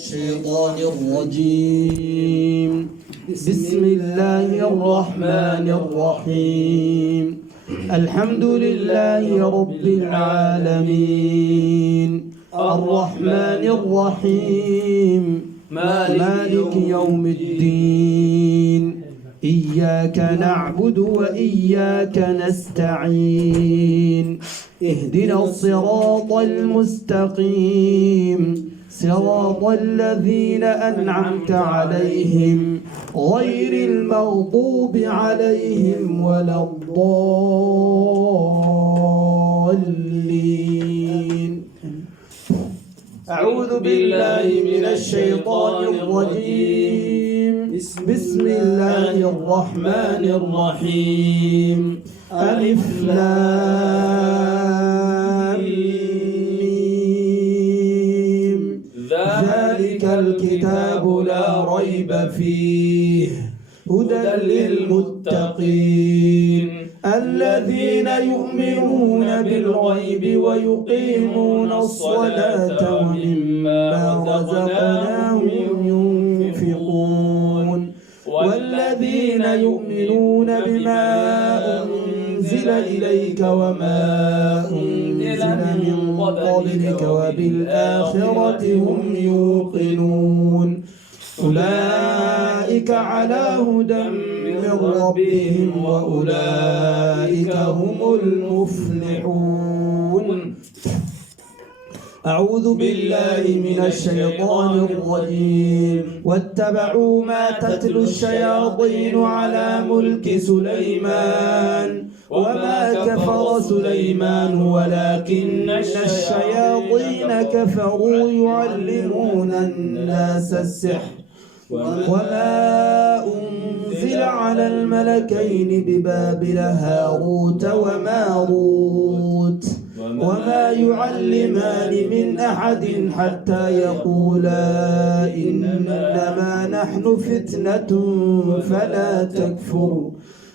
الشيطان الرجيم. بسم الله الرحمن الرحيم. الحمد لله رب العالمين الرحمن الرحيم مالك يوم الدين. إياك نعبد وإياك نستعين. اهدنا الصراط المستقيم صراط الذين أنعمت عليهم غير المغضوب عليهم ولا الضالين. أعوذ بالله من الشيطان الرجيم. بسم الله الرحمن الرحيم. ألف لام ميم. ذلك الكتاب لا ريب فيه هدى للمتقين الذين يؤمنون بالغيب ويقيمون الصلاة ومما رزقناهم ينفقون والذين يؤمنون بما أنزل إليك وما أنزل من قبلك وبالآخرة هم يوقنون أولئك على هدى من ربهم وأولئك هم المفلحون. أعوذ بالله من الشيطان الرجيم. واتبعوا ما تتلو الشياطين على ملك سليمان وما كفر سليمان ولكن الشياطين كفروا يعلمون الناس السحر وما أنزل على الملكين ببابل هاروت وماروت وما يعلمان من أحد حتى يقولا إنما نحن فتنة فلا تكفر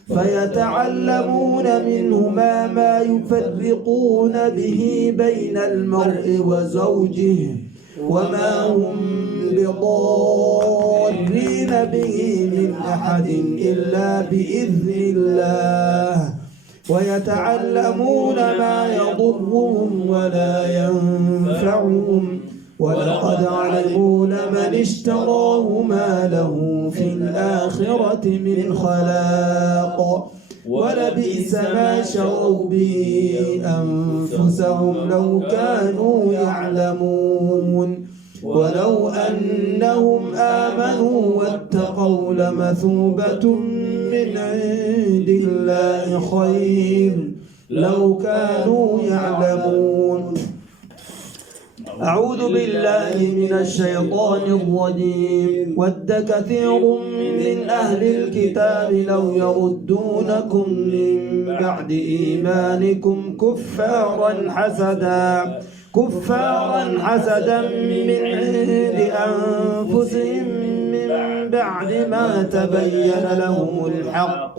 فيتعلمون منهما ما يفرقون به بين المرء وزوجه وما هم بضارين به من أحد إلا بإذن الله ويتعلمون ما يضرهم ولا ينفعهم ولقد علموا لمن اشتراه ما له في الآخرة من خلاق ولبئس ما شروا به أنفسهم لو كانوا يعلمون ولو أنهم آمنوا واتقوا لمثوبة من عند الله خير لو كانوا يعلمون. أعوذ بالله من الشيطان الرجيم. ود كثير من أهل الكتاب لو يردونكم من بعد إيمانكم كفارا حسدا من عند أنفسهم من بعد ما تبين لهم الحق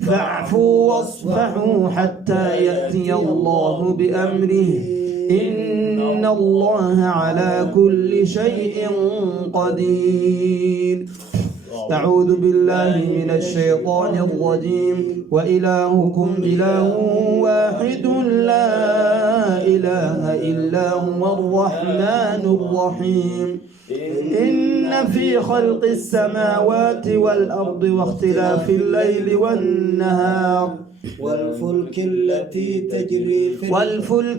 فاعفوا واصفحوا حتى يأتي الله بأمره إن الله على كل شيء قدير. أعوذ بالله من الشيطان الرجيم. وإلهكم إله واحد لا إله إلا هو الرحمن الرحيم. إن في خلق السماوات والأرض واختلاف الليل والنهار والفلك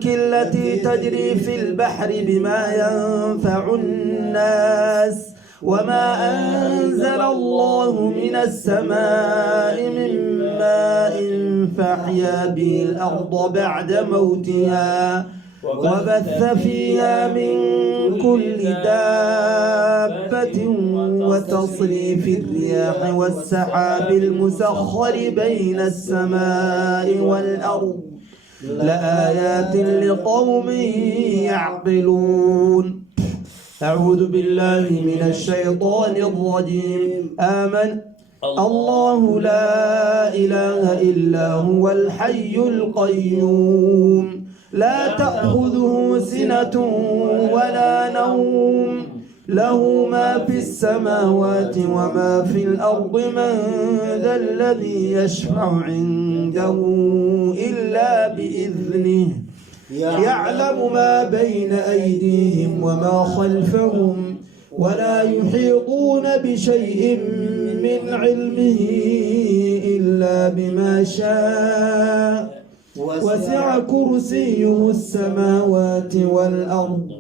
التي تجري في البحر بما ينفع الناس وما أنزل الله من السماء من ماء فأحيا به الأرض بعد موتها وبث فيها من كل دابة وتصريف الرياح والسحاب المسخر بين السماء والأرض لآيات لقوم يعقلون. أعوذ بالله من الشيطان الرجيم. آمن الله لا إله إلا هو الحي القيوم لا تأخذه سنة ولا نوم له ما في السماوات وما في الأرض من ذا الذي يشفع عنده إلا بإذنه يعلم ما بين أيديهم وما خلفهم ولا يحيطون بشيء من علمه إلا بما شاء وسع كرسيه السماوات والأرض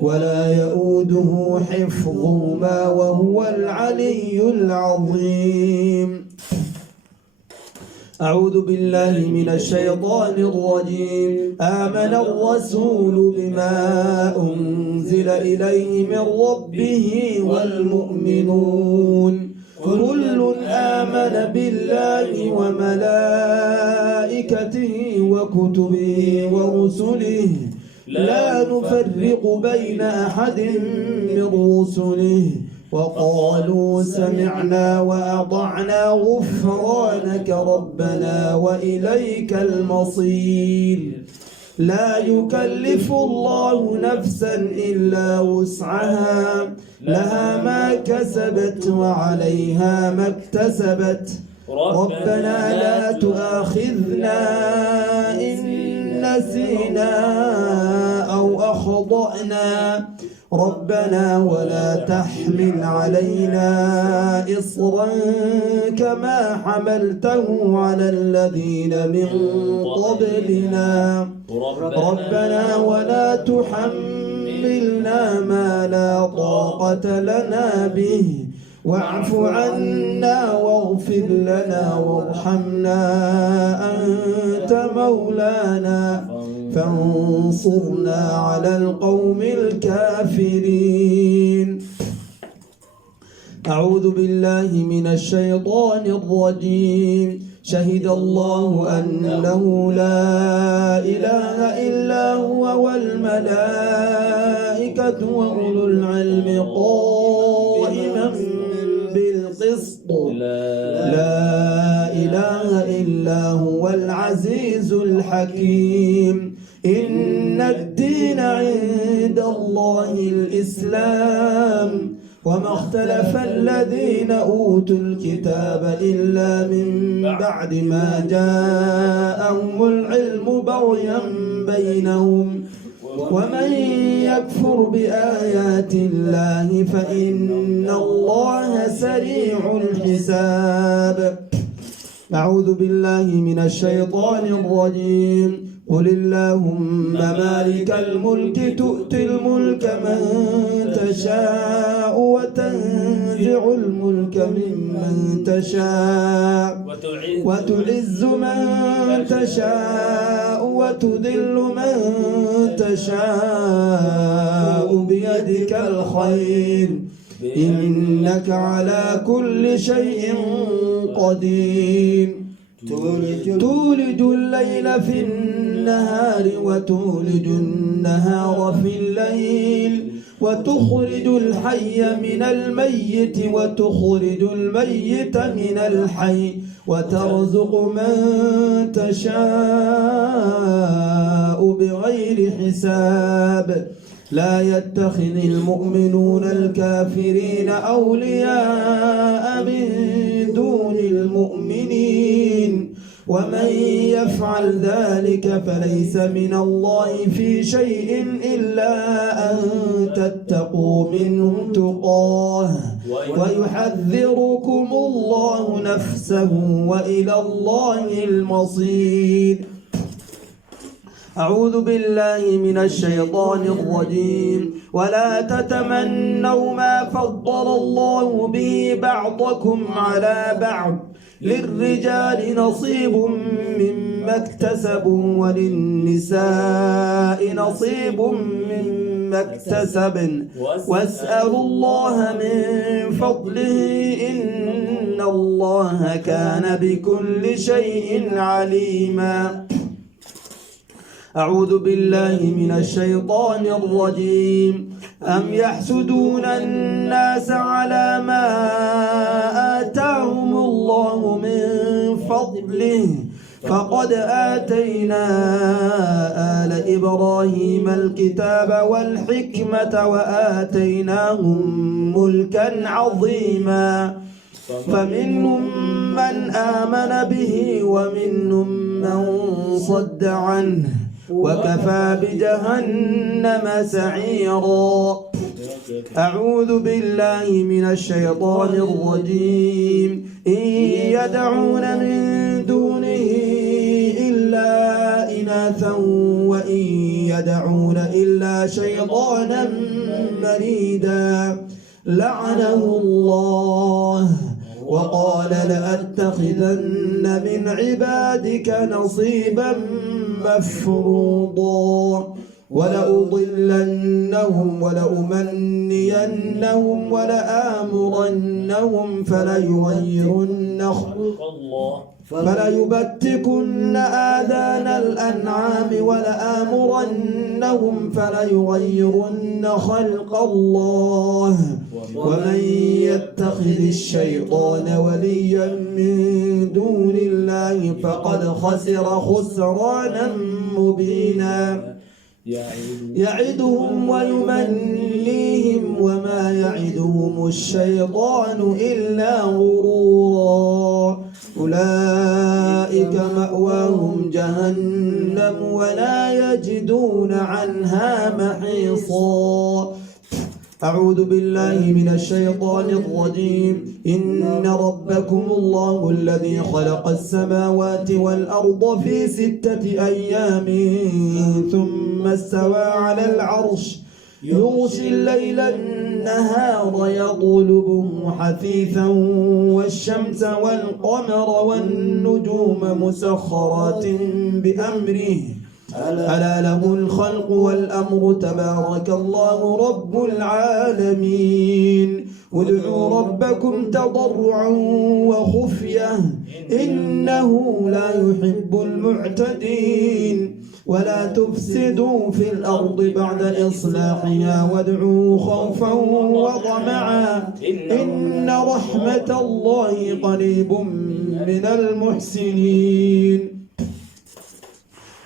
ولا يؤوده حفظهما وهو العلي العظيم. أعوذ بالله من الشيطان الرجيم. آمن الرسول بما أنزل إليه من ربه والمؤمنون كل آمن بالله وملائكته وكتبه ورسله لا نفرق بين أحد من رسله وقالوا سمعنا وأطعنا غفرانك ربنا وإليك المصير. لا يكلف الله نفسا إلا وسعها لها ما كسبت وعليها ما اكتسبت ربنا لا تؤاخذنا إن نسينا أو أخطأنا ربنا ولا تحمل علينا إصرا كما حملته على الذين من قبلنا ربنا ولا تحملنا ما لا طاقة لنا به واعف عنا واغفر لنا وارحمنا أنت مولانا فانصرنا على القوم الكافرين. أعوذ بالله من الشيطان الرجيم. شهد الله أنه لا إله إلا هو والملائكة وأولو العلم قائما بالقسط لا إله إلا هو العزيز الحكيم. إن الدين عند الله الإسلام وما اختلف الذين أوتوا الكتاب إلا من بعد ما جاءهم العلم بغيا بينهم ومن يكفر بآيات الله فإن الله سريع الحساب. أعوذ بالله من الشيطان الرجيم. قل اللهم مالك الملك تؤتي الملك من تشاء وتنزع الملك ممن تشاء وتعز من تشاء وتذل من تشاء بيدك الخير إنك على كل شيء قدير. تولج الليل في النهار وتولج النهار في الليل وتخرج الحي من الميت وتخرج الميت من الحي وترزق من تشاء بغير حساب. لا يتخذ المؤمنون الكافرين أولياء من دون المؤمنين ومن يفعل ذلك فليس من الله في شيء إلا أن تتقوا منهم تقاه ويحذركم الله نفسه وإلى الله المصير. أعوذ بالله من الشيطان الرجيم. ولا تتمنوا ما فضل الله به بعضكم على بعض للرجال نصيب مما اكتسبوا وللنساء نصيب مما اكتسبن واسألوا الله من فضله إن الله كان بكل شيء عليما. أعوذ بالله من الشيطان الرجيم. أم يحسدون الناس على ما آتاهم الله من فضله فقد آتينا آل إبراهيم الكتاب والحكمة وآتيناهم ملكا عظيما فمنهم من آمن به ومنهم من صد عنه وكفى بجهنم سعيرا. أعوذ بالله من الشيطان الرجيم. إن يدعون من دونه إلا إناثا وإن يدعون إلا شيطانا مريدا لعنه الله وقال لأتخذن من عبادك نصيبا مفروضا ولأضلنهم ولأمنينهم ولآمرنهم فليبتكن آذان الأنعام ولآمرنهم فليغيرن خلق الله ومن يتخذ الشيطان وليا من دون الله فقد خسر خسرانا مبينا. يعدهم ويمنيهم وما يعدهم الشيطان إلا غرورا. أولئك مأواهم جهنم ولا يجدون عنها محيصا. أعوذ بالله من الشيطان الرجيم. إن ربكم الله الذي خلق السماوات والأرض في 6 أيام ثم استوى على العرش يغشي الليل النهار يطلبه حثيثا والشمس والقمر والنجوم مسخرات بأمره ألا له الخلق والأمر تبارك الله رب العالمين. ادعوا ربكم تضرعا وخفية إنه لا يحب المعتدين. ولا تفسدوا في الأرض بعد إصلاحها وادعوا خوفا وطمعا إن رحمة الله قريب من المحسنين.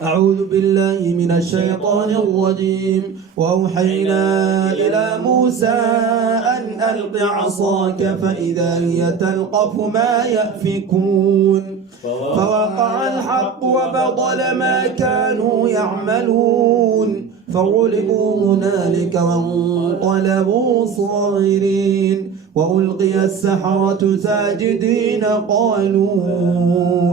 أعوذ بالله من الشيطان الرجيم. وأوحينا إلى موسى أن ألق عصاك فإذا هي تلقف ما يأفكون فوقع الحق وبطل ما كانوا يعملون فغلبوا هنالك وانقلبوا صاغرين. وألقي السحرة ساجدين قالوا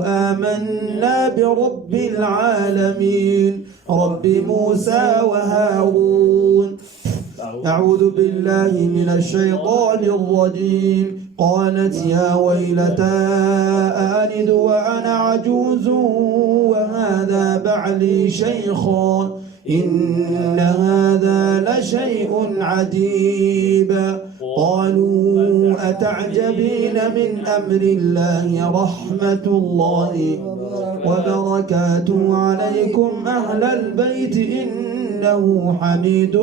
آمنا برب العالمين رب موسى وهارون. أعوذ بالله من الشيطان الرجيم. قالت يا ويلتى أألد وأنا عجوز وهذا بعلي شيخا إن هذا لشيء عجيب. قالوا أتعجبين من أمر الله رحمة الله وبركاته عليكم أهل البيت إنه حميد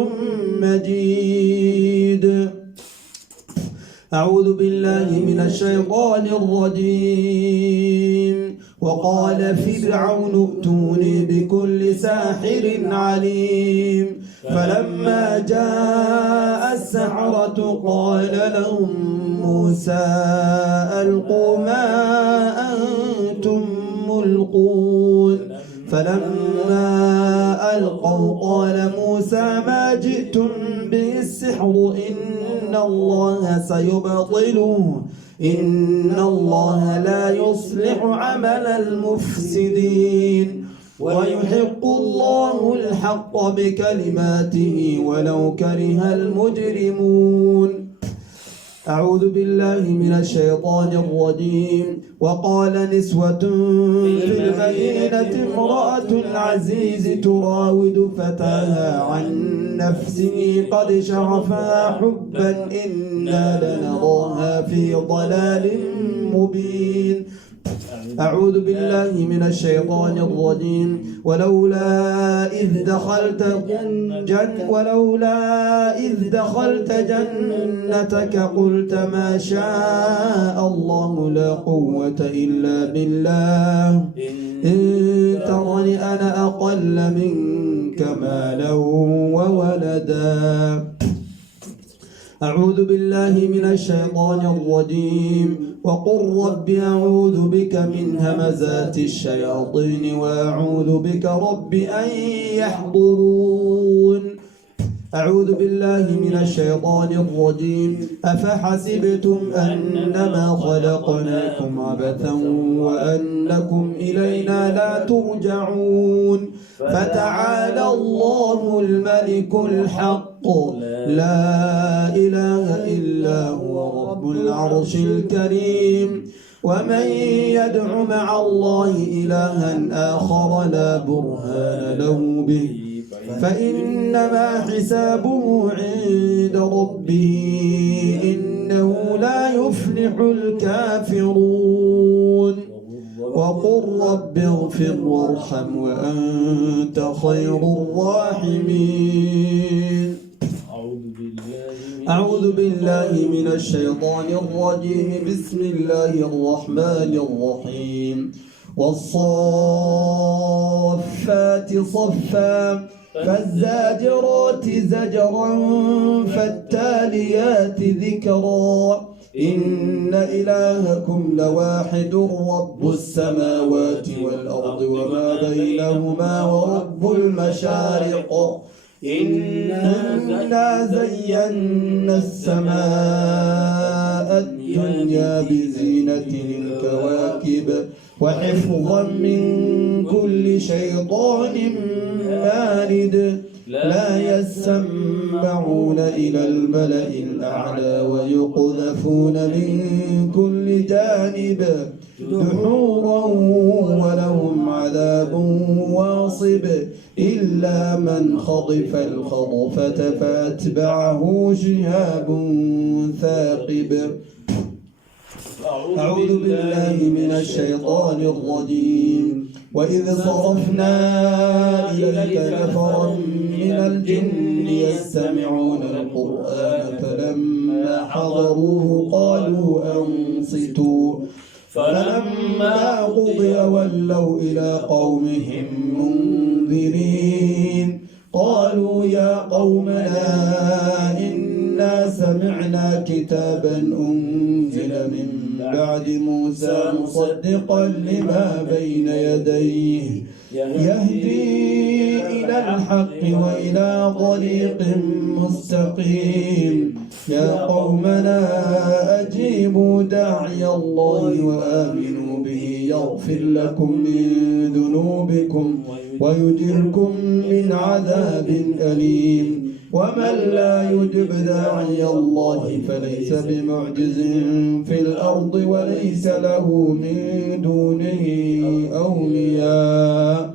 مجيد. أعوذ بالله من الشيطان الرجيم. وقال فرعون ائتوني بكل ساحر عليم فلما جاء السحرة قال لهم موسى ألقوا ما أنتم ملقون فلما ألقوا قال موسى ما جئتم به السحر إن الله سيبطله إن الله لا يصلح عمل المفسدين ويحق الله الحق بكلماته ولو كره المجرمون. أعوذ بالله من الشيطان الرجيم. وقال نسوة في المدينة امرأة العزيز تراود فتاها عن نفسه قد شغفها حبا إنا لنراها في ضلال مبين. أعوذ بالله من الشيطان الرجيم ولولا إذ دخلت جنتك قلت ما شاء الله لا قوة إلا بالله إن ترني أنا أقل منك مالا وولدا. أعوذ بالله من الشيطان الرجيم وقل رب أعوذ بك من همزات الشياطين وأعوذ بك رب أن يحضرون. أعوذ بالله من الشيطان الرجيم أفحسبتم أنما خلقناكم عبثا وأنكم إلينا لا ترجعون فتعالى الله الملك الحق لا إله إلا هو رب العرش الكريم. ومن يدع مع الله إلها آخر لا برهان له به فإنما حسابه عند ربه إنه لا يفلح الكافرون. وقل رب اغفر وارحم وأنت خير الراحمين. أعوذ بالله من الشيطان الرجيم بسم الله الرحمن الرحيم والصافات صفا فالزاجرات زجرا فالتاليات ذكرا إن إلهكم لواحد رب السماوات والأرض وما بينهما ورب المشارق إنا زينا السماء الدنيا بزينة الكواكب وحفظا من كل شيطان مارد لا يسمعون إلى الملأ الأعلى ويقذفون من كل جانب دحورا ولهم عذاب واصب إلا من خطف الخطفة فأتبعه شهاب ثاقب. أعوذ بالله من الشيطان الرجيم وإذ صرفنا إليك نفرا من الجن يستمعون القرآن فلما حضروه قالوا أنصتوا فلما قضي ولوا إلى قومهم منذرين قالوا يا قومنا إنا سمعنا كتابا أنزل من بعد موسى مصدقا لما بين يديه يهدي إلى الحق وإلى طريق مستقيم يا قومنا أجيبوا داعي الله وآمنوا به يغفر لكم من ذنوبكم ويجركم من عذاب أليم. ومن لا يجب داعي الله فليس بمعجز في الأرض وليس له من دونه أولياء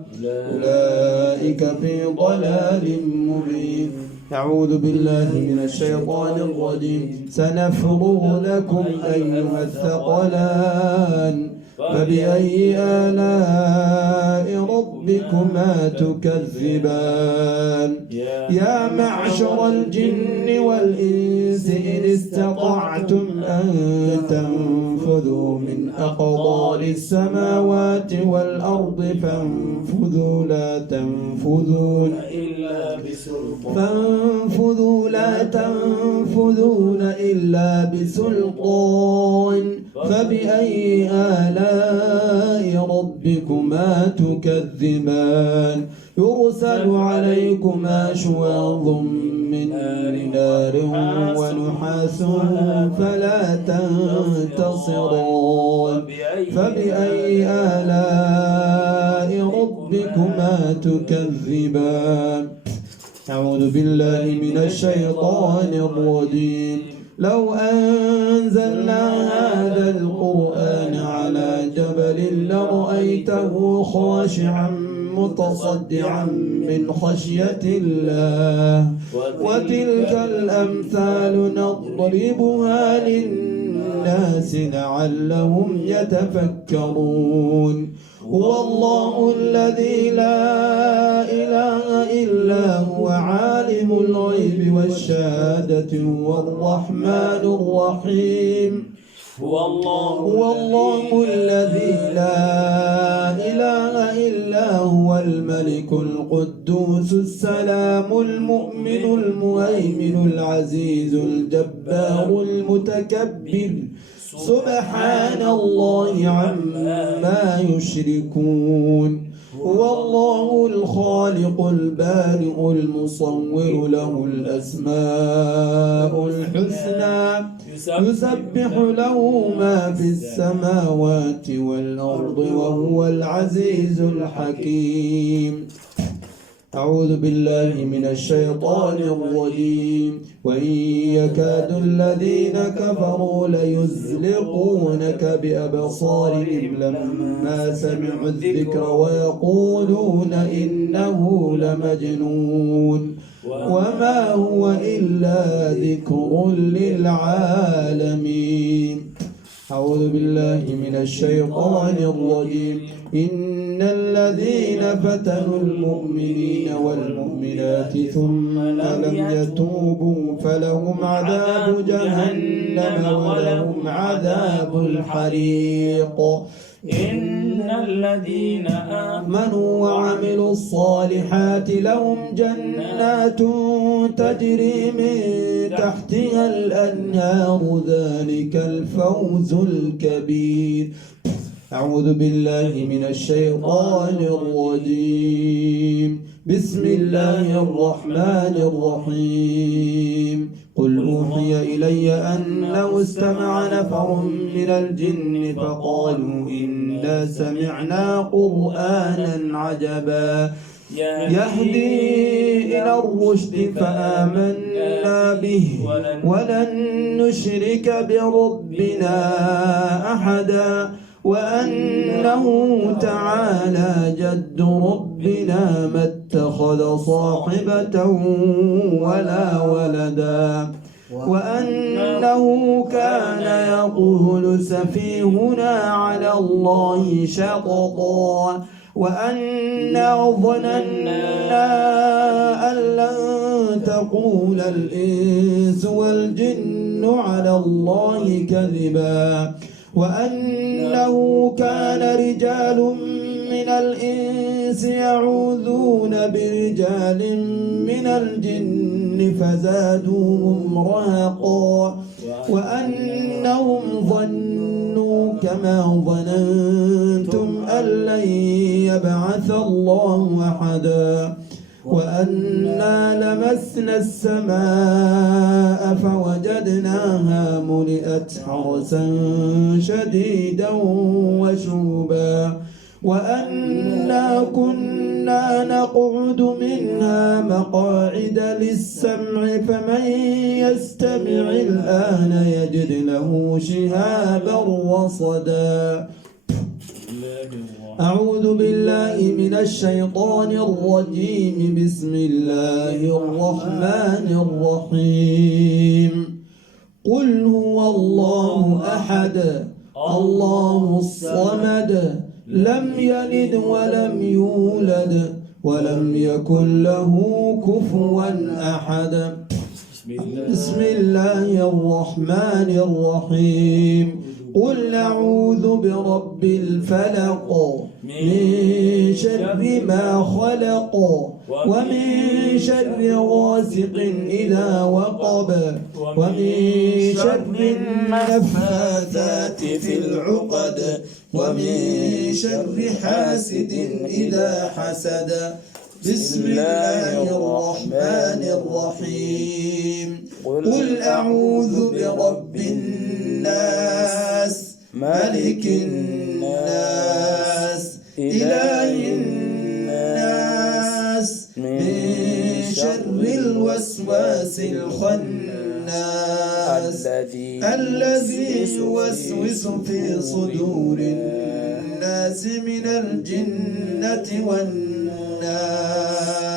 أولئك في ضلال مبين. أعوذ بالله من الشيطان الرجيم سنفرغ لكم أيها الثقلان فبأي آلاء ربكما تكذبان. يا معشر الجن والإنس إن استطعتم أن تنفذوا من أقطار السماوات والأرض فانفذوا لا تنفذون إلا بسلطان فبأي آلاء ربكما تكذبان. يرسل عليكما شواظ من نار ونحاس فلا تنتصران فبأي آلاء ربكما تكذبان. أعوذ بالله من الشيطان الرجيم لو أنزلنا هذا القرآن على جبل لرأيته خاشعا متصدعا من خشية الله وتلك الأمثال نضربها للناس للناس لعلهم يتفكرون هو الله الذي لا إله إلا هو عالم الغيب والشهادة هو الرحمن الرحيم هو الله الذي لا إله إلا هو الملك القدوس السلام المؤمن المهيمن العزيز الجبار المتكبر سبحان الله عما يشركون هو الله الخالق البارئ المصور له الأسماء الحسنى يسبح له ما في السماوات والأرض وهو العزيز الحكيم أعوذ بالله من الشيطان الرجيم وإن يكاد الذين كفروا ليزلقونك بأبصارهم لما سمعوا الذكر ويقولون إنه لمجنون وما هو إلا ذكر للعالمين أعوذ بالله من الشيطان الرجيم إن الذين فتنوا المؤمنين والمؤمنات ثم لم يتوبوا فلهم عذاب جهنم ولهم عذاب الحريق إن الذين آمنوا وعملوا الصالحات لهم جنات تجري من تحتها الأنهار ذلك الفوز الكبير أعوذ بالله من الشيطان الرجيم بسم الله الرحمن الرحيم قل أوحي إلي أنه استمع نفر من الجن فقالوا إنا سمعنا قرآنا عجبا يهدي إلى الرشد فآمنا به ولن نشرك بربنا أحدا وأنه تعالى جد ربنا ما اتخذ صاحبة ولا ولدا وأنه كان يقول سفيهنا على الله شططا وأنا ظننا أن لن تقول الإنس والجن على الله كذبا وأنه كان رجال من الإنس يعوذون برجال من الجن فزادوهم رهقا وأنهم ظنوا كما ظننتم أن لن يبعث الله أحدا وأنا لمسنا السماء فوجدناها ملئت حرسا شديدا وشوبا وأنا كنا نقعد منها مقاعد للسمع فمن يستمع الآن يجد له شهابا رصدا أعوذ بالله من الشيطان الرجيم بسم الله الرحمن الرحيم قل هو الله أحد الله الصمد لم يلد ولم يولد ولم يكن له كفوا أحد بسم الله الرحمن الرحيم قل أعوذ برب الفلق من شر ما خلق ومن شر غاسق إذا وقب ومن شر النفاثات في العقد ومن شر حاسد إذا حسد بسم الله الرحمن الرحيم قل أعوذ برب الناس ملك الناس إله الناس من شر الوسواس الخناس الذي يوسوس في صدور الناس من الجنة والناس